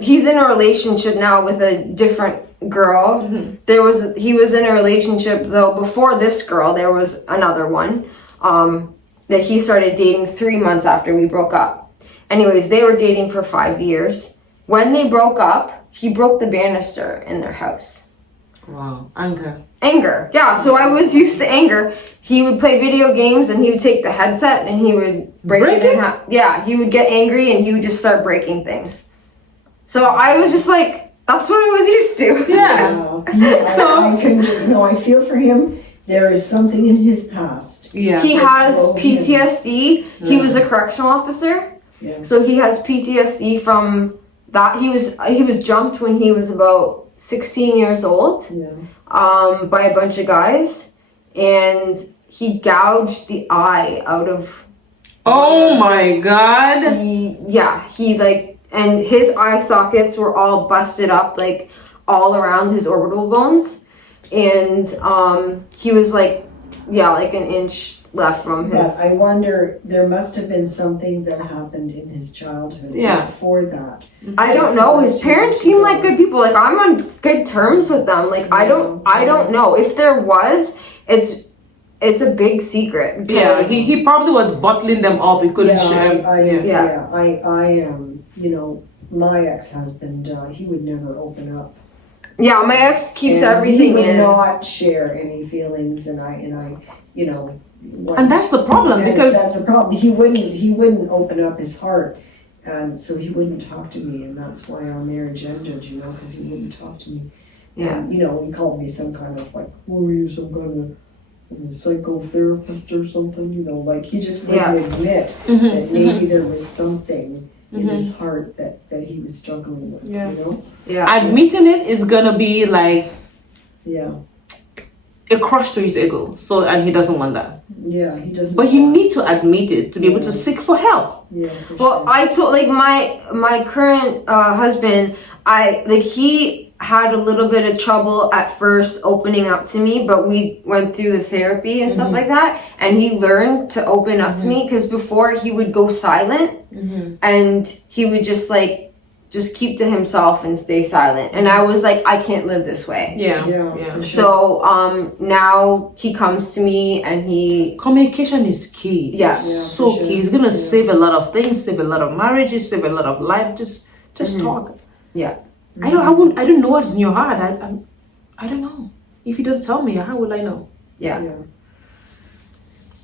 he's in a relationship now with a different girl. He was in a relationship though before this girl. There was another one that he started dating 3 months after we broke up. Anyways, they were dating for 5 years. When they broke up, he broke the banister in their house. Wow, anger. Yeah, so I was used to anger. He would play video games and he would take the headset and he would break it in half. Yeah, he would get angry and he would just start breaking things. So I was just like, that's what I was used to. Yeah. I feel for him. There is something in his past. Yeah. He has PTSD. He was a correctional officer. Yeah. So he has PTSD from that. He was jumped when he was about 16 years old. Yeah. By a bunch of guys, and he gouged the eye out of. Oh my God! And his eye sockets were all busted up, like all around his orbital bones, and he was like an inch left from his. But I wonder, there must have been something that happened in his childhood before that. I don't know. His parents seem like good people. Like, I'm on good terms with them. Like, I don't know if there was. It's a big secret. Yeah, he probably was bottling them up. He couldn't share. My ex-husband, he would never open up. Yeah, my ex keeps everything in. He would not share any feelings, and I and that's the problem, because that's the problem. He wouldn't open up his heart, and so he wouldn't talk to me, and that's why our marriage ended. Because he wouldn't talk to me. Yeah. And, he called me some kind of like, who are you, some kind of psychotherapist or something? He just wouldn't admit that maybe there was something in his heart that he was struggling with. Yeah. Admitting it is gonna be like a crush to his ego. So, and he doesn't want that. Yeah, he doesn't. But you need to admit it to be able to seek for help. Yeah. Well, I told my current husband, he had a little bit of trouble at first opening up to me, but we went through the therapy and stuff like that, and he learned to open up to me, because before he would go silent and he would just keep to himself and stay silent, and I was like, I can't live this way. Yeah. So now he comes to me and communication is key. So key. It's gonna save a lot of things, save a lot of marriages, save a lot of life. Just talk. Yeah. I don't know what's in your heart. I don't know. If you don't tell me, how will I know? Yeah.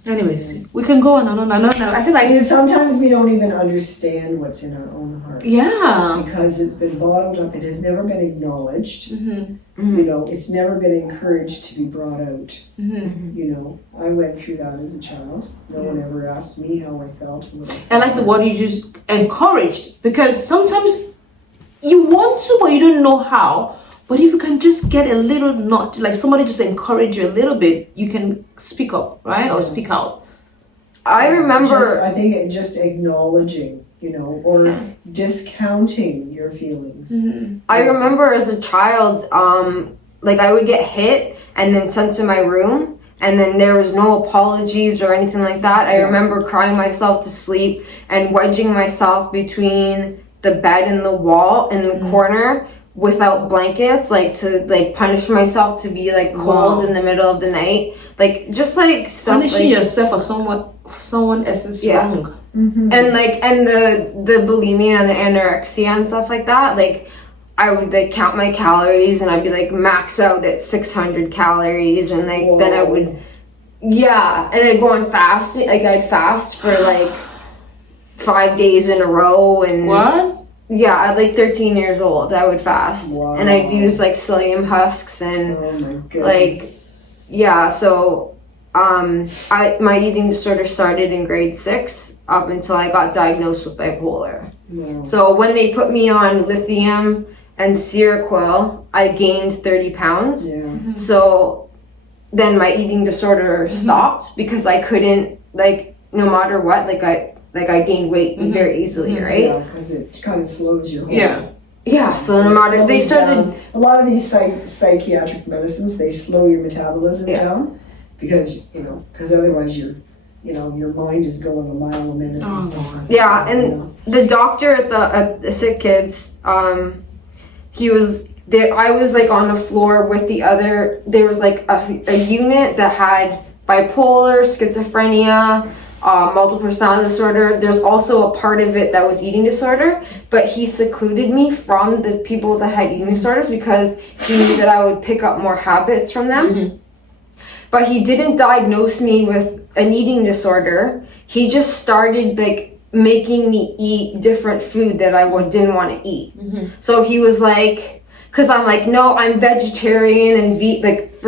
Anyways, we can go on and on and on. I feel like sometimes we don't even understand what's in our own heart. Yeah. Because it's been bottled up. It has never been acknowledged. It's never been encouraged to be brought out. I went through that as a child. No one ever asked me how I felt. I like the word you just encouraged, because sometimes you want to, but you don't know how. But if you can just get a little nudge, like somebody just encourage you a little bit, you can speak up, right? Or speak out. I remember. I think just acknowledging, or discounting your feelings. I remember as a child, I would get hit and then sent to my room, and then there was no apologies or anything like that. I remember crying myself to sleep and wedging myself between the bed and the wall in the corner without blankets, to punish myself to be cold in the middle of the night, stuff. Punishing yourself for someone else's wrong. And the bulimia and the anorexia and stuff like that. I would count my calories and I'd be max out at 600 calories, and then I would and I'd go on fasting. I'd fast for 5 days in a row, and what? Yeah, at 13 years old, I would fast. Wow. And I'd use psyllium husks and oh my goodness. So my eating disorder started in grade 6 up until I got diagnosed with bipolar. Wow. So when they put me on lithium and Seroquel, I gained 30 pounds. Yeah. So then my eating disorder stopped, because I couldn't, no matter what, I gained weight very easily, right? Yeah, because it kind of slows your whole Yeah, so no matter, they started... A lot of these psychiatric medicines, they slow your metabolism down, because otherwise you're your mind is going a mile a minute and stuff like that. Yeah, and the doctor at the sick kids, he was there. I was like on the floor with the other. There was like a unit that had bipolar, schizophrenia, multiple personality disorder. There's also a part of it that was eating disorder, but he secluded me from the people that had eating disorders because he knew that I would pick up more habits from them. But he didn't diagnose me with an eating disorder. He just started like making me eat different food that I didn't want to eat. So he was like, because I'm like, no, I'm vegetarian and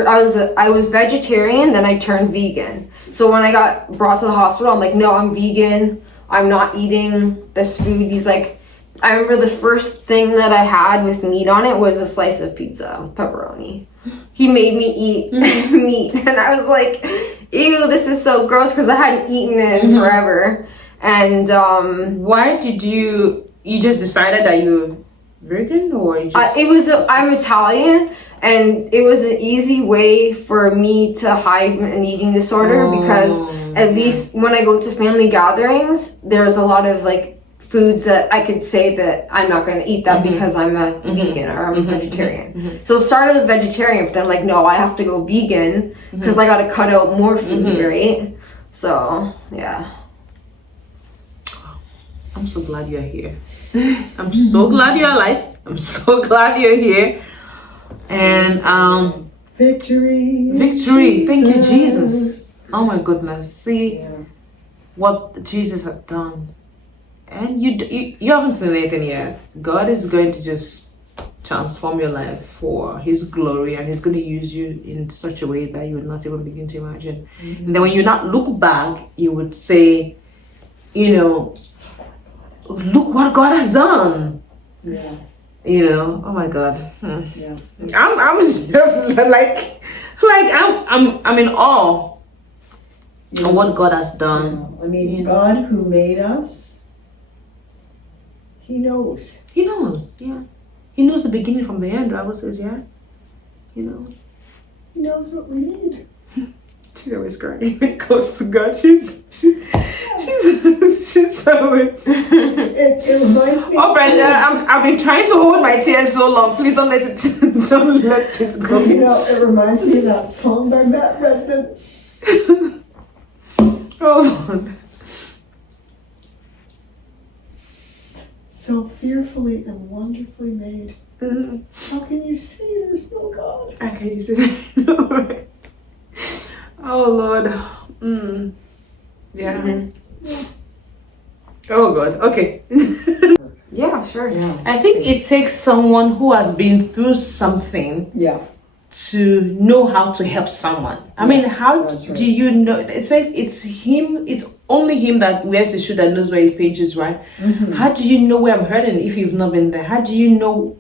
I was vegetarian, then I turned vegan. So when I got brought to the hospital, I'm like, no, I'm vegan. I'm not eating this food. He's like, I remember the first thing that I had with meat on it was a slice of pizza with pepperoni. He made me eat meat, and I was like, ew, this is so gross because I hadn't eaten it in forever. And why did you just decided that you're vegan, or you just... I'm Italian, and it was an easy way for me to hide an eating disorder because at least when I go to family gatherings, there's a lot of like foods that I could say that I'm not going to eat that because I'm a vegan or I'm a vegetarian. So it started as vegetarian, but then like, no, I have to go vegan because I got to cut out more food, right? So, yeah. I'm so glad you're here. I'm so glad you're alive. I'm so glad you're here. And victory. Thank you, Jesus. Oh my goodness. See what Jesus has done. And you haven't seen anything yet. God is going to just transform your life for His glory, and He's going to use you in such a way that you would not even begin to imagine. And then when you not look back, you would say, look what God has done. Yeah. Oh my God. Yeah. I'm just like I'm in awe of what God has done. I mean, God who made us, He knows. He knows, yeah. He knows the beginning from the end. The Bible says, yeah. He knows what we need. She's always crying. It goes to God. She's so It reminds me. Oh, Brenda, I've been trying to hold my tears so long. Please don't let it go. It reminds me of that song by Matt Redman. Oh Lord. So fearfully and wonderfully made. How can you see there's no God? I can't see that. Right? Oh Lord. Yeah. Oh God. Okay. Yeah, sure. Yeah. I think it takes someone who has been through something to know how to help someone. I mean, how do you know? It says it's him. It's only him that wears the shoe that knows where his page is, right? How do you know where I'm hurting if you've not been there? How do you know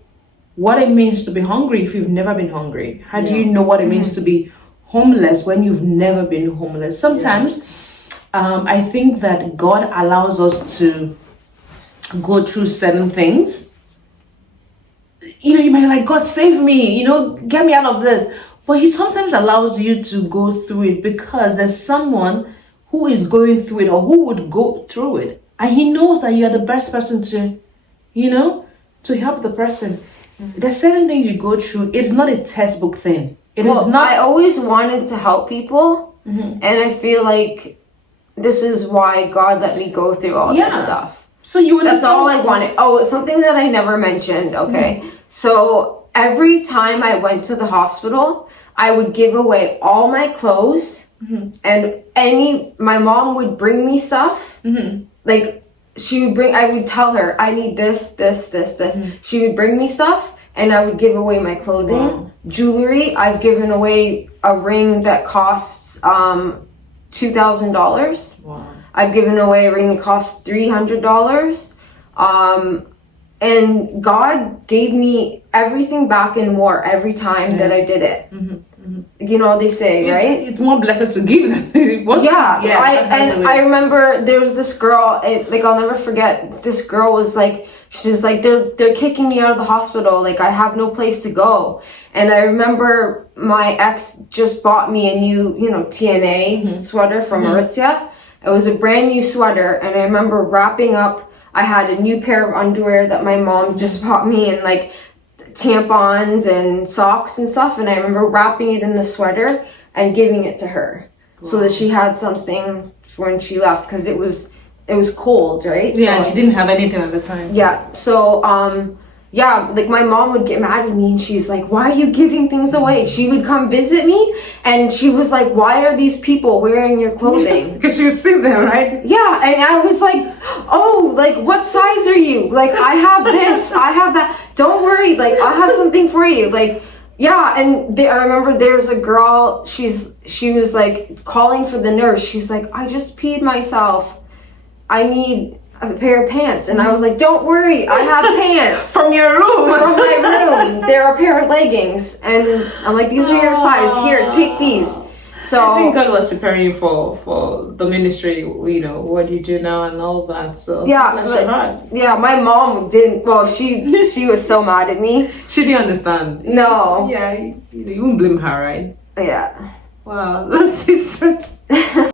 what it means to be hungry if you've never been hungry? How do you know what it means to be homeless when you've never been homeless? Sometimes I think that God allows us to go through certain things. You might like, God save me, get me out of this. But He sometimes allows you to go through it because there's someone who is going through it or who would go through it. And He knows that you're the best person to help the person. There's certain things you go through. It's not a textbook thing. It is not. I always wanted to help people, and I feel like this is why God let me go through all this stuff. So that's all I wanted. Oh, it's something that I never mentioned. Okay. So every time I went to the hospital, I would give away all my clothes and my mom would bring me stuff. Like I would tell her, I need this. She would bring me stuff and I would give away my clothing. Jewelry, I've given away a ring that costs $2,000. Wow. I've given away a ring that costs $300. And God gave me everything back and more every time that I did it. They say, right? It's more blessed to give than it was. I remember there was this girl, I'll never forget, this girl was like, she's like, they're kicking me out of the hospital, like I have no place to go. And I remember my ex just bought me a new, TNA sweater from Aritzia. It was a brand new sweater, and I remember wrapping up. I had a new pair of underwear that my mom just bought me, and like tampons and socks and stuff. And I remember wrapping it in the sweater and giving it to her so that she had something for when she left, because it was cold, right? Yeah, so, and she didn't have anything at the time. Yeah. So yeah, like my mom would get mad at me and she's like, why are you giving things away? She would come visit me and she was like, why are these people wearing your clothing? Because she was sitting there, right? Yeah, and I was like, oh, like what size are you? Like I have this, I have that. Don't worry, like I'll have something for you. Like, yeah, and I remember there was a girl, she was like calling for the nurse. She's like, I just peed myself. I need a pair of pants. And I was like, don't worry, I have pants. From your room. From my room. There are a pair of leggings. And I'm like, these are your size. Here, take these. So I think God was preparing you for the ministry, you know, what you do now and all that. So yeah, bless your heart. Yeah, my mom didn't, well, she was so mad at me. She didn't understand. No. Yeah, you won't blame her, right? Yeah. Wow, this is such